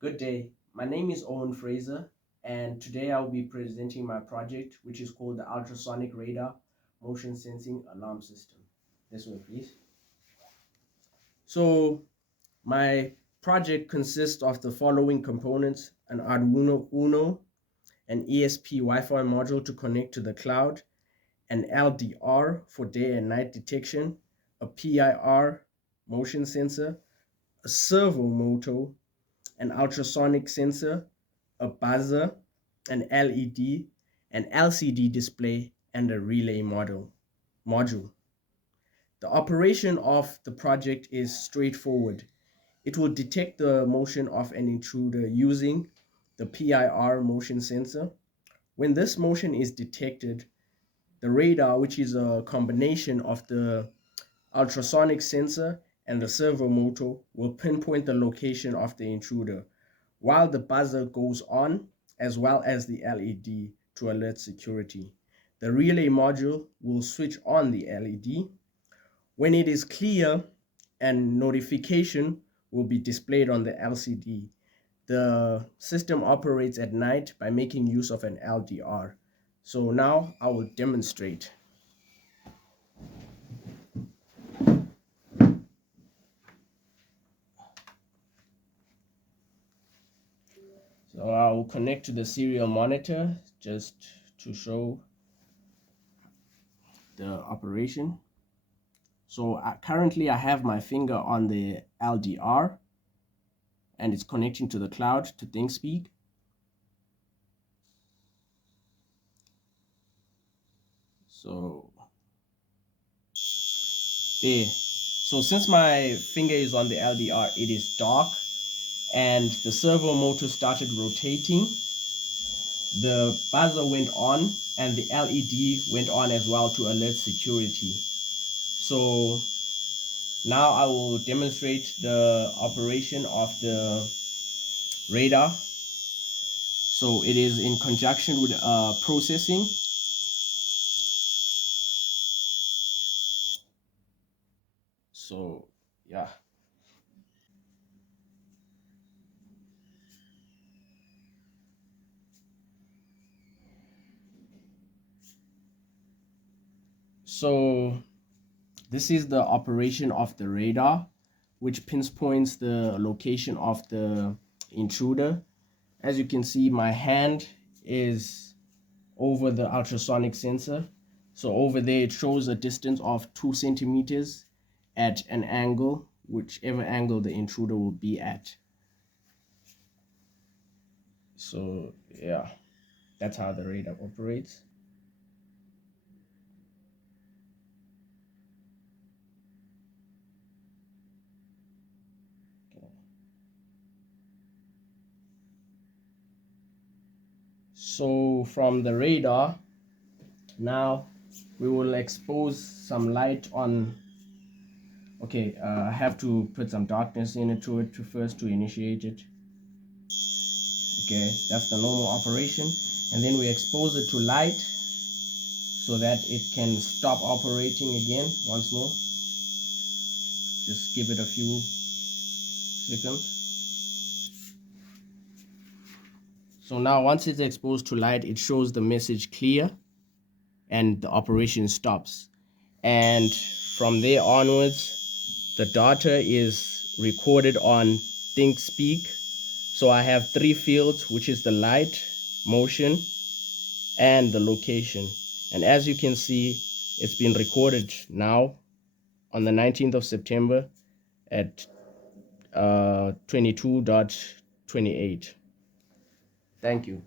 Good day. My name is Owen Fraser, and today I'll be presenting my project, which is called the Ultrasonic Radar Motion Sensing Alarm System. This way, please. So, my project consists of the following components: an Arduino Uno, an ESP Wi-Fi module to connect to the cloud, an LDR for day and night detection, a PIR motion sensor, a servo motor, an ultrasonic sensor, a buzzer, an LED, an LCD display, and a relay module. The operation of the project is straightforward. It will detect the motion of an intruder using the PIR motion sensor. When this motion is detected, the radar, which is a combination of the ultrasonic sensor and the servo motor, will pinpoint the location of the intruder, while the buzzer goes on, as well as the LED to alert security. The relay module will switch on the LED. When it is clear, and notification will be displayed on the LCD. The system operates at night by making use of an LDR. So now I will demonstrate. So I will connect to the serial monitor just to show the operation. So currently I have my finger on the LDR and it's connecting to the cloud to ThinkSpeak. So there. So since my finger is on the LDR, it is dark and the servo motor started rotating. The buzzer went on and the LED went on as well to alert security. So now I will demonstrate the operation of the radar. So it is in conjunction with processing. So yeah. So this is the operation of the radar, which pinpoints the location of the intruder. As you can see, my hand is over the ultrasonic sensor. So over there, it shows a distance of 2 centimeters at an angle, whichever angle the intruder will be at. So yeah, that's how the radar operates. So from the radar, now we will expose some light on. Okay, I have to put some darkness into it first to initiate it. Okay, that's the normal operation. And then we expose it to light so that it can stop operating again once more. Just give it a few seconds. So now once it's exposed to light, it shows the message clear and the operation stops. And from there onwards, the data is recorded on ThinkSpeak. So I have 3 fields, which is the light, motion, and the location. And as you can see, it's been recorded now on the 19th of September at 22:28. Thank you.